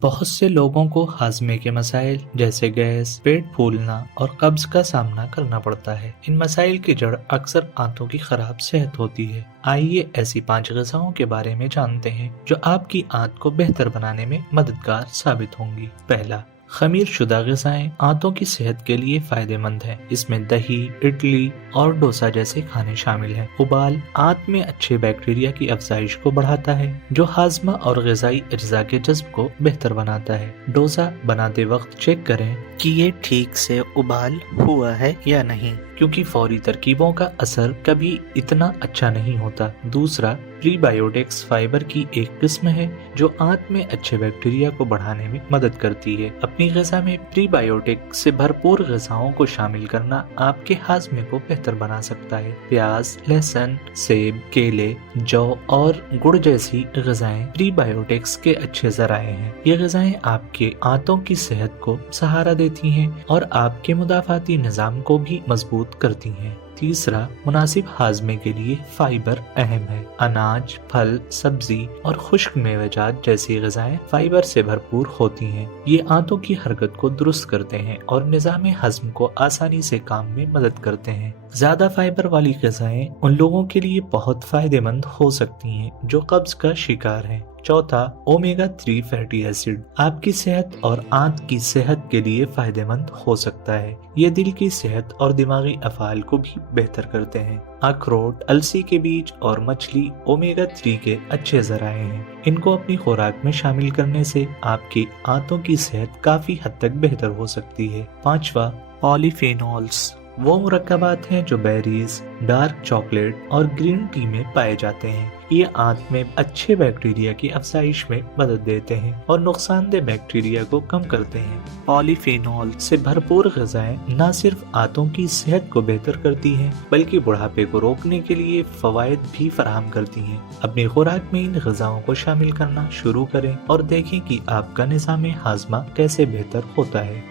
बहुत से लोगों को हाजमे के मसाइल जैसे गैस, पेट फूलना और कब्ज का सामना करना पड़ता है। इन मसाइल की जड़ अक्सर आंतों की खराब सेहत होती है। आइए ऐसी 5 ग़िज़ाओं के बारे में जानते हैं जो आपकी आंत को बेहतर बनाने में मददगार साबित होंगी। पहला, खमीर शुदा ग़िज़ाएं आंतों की सेहत के लिए फायदेमंद हैं। इसमें दही, इडली और डोसा जैसे खाने शामिल हैं। उबाल आंत में अच्छे बैक्टीरिया की अफजाइश को बढ़ाता है जो हाजमा और ग़िज़ाई अज्जा के जज्ब को बेहतर बनाता है। डोसा बनाते वक्त चेक करें कि ये ठीक से उबाल हुआ है या नहीं, क्योंकि फौरी तरकीबों का असर कभी इतना अच्छा नहीं होता। दूसरा, प्रीबायोटिक्स फाइबर की एक किस्म है जो आंत में अच्छे बैक्टीरिया को बढ़ाने में मदद करती है। अपनी ग़िज़ा में प्रीबायोटिक से भरपूर ग़िज़ाओं को शामिल करना आपके हाजमे को बेहतर बना सकता है। प्याज, लहसुन, सेब, केले, जौ और गुड़ जैसी ग़िज़ाएं प्रीबायोटिक्स के अच्छे ज़राए हैं। ये ग़िज़ाएं आपके आंतों की सेहत को सहारा देती हैं और आपके मुदाफ़ाती निज़ाम को भी मजबूत करती हैं। तीसरा, मुनासिब हाजमे के लिए फाइबर अहम है। अनाज, फल, सब्जी और खुश्क मेवेजात जैसी ग़िज़ाएं फाइबर से भरपूर होती हैं। ये आंतों की हरकत को दुरुस्त करते हैं और निज़ाम हज़्म को आसानी से काम में मदद करते हैं। ज्यादा फाइबर वाली ग़िज़ाएं उन लोगों के लिए बहुत फायदेमंद हो सकती हैं जो कब्ज का शिकार हैं। चौथा, ओमेगा 3 फैटी एसिड आपकी सेहत और आंत की सेहत के लिए फायदेमंद हो सकता है। ये दिल की सेहत और दिमागी अफ़ाल को भी बेहतर करते हैं। अखरोट, अलसी के बीज और मछली ओमेगा 3 के अच्छे ज़राए हैं। इनको अपनी खुराक में शामिल करने से आपकी आंतों की सेहत काफी हद तक बेहतर हो सकती है। पांचवा, पॉलीफेनॉल्स वो मुरक्कबात हैं जो बेरीज, डार्क चॉकलेट और ग्रीन टी में पाए जाते हैं। ये आंत में अच्छे बैक्टीरिया की अफजाइश में मदद देते हैं और नुकसानदेह बैक्टीरिया को कम करते हैं। पॉलीफेनॉल से भरपूर ग़िज़ाएं न सिर्फ आंतों की सेहत को बेहतर करती हैं बल्कि बुढ़ापे को रोकने के लिए फ़वाइद भी फराहम करती हैं। अपनी खुराक में इन ग़िज़ाओं को शामिल करना शुरू करें और देखें कि आपका निज़ाम हाज़मा कैसे बेहतर होता है।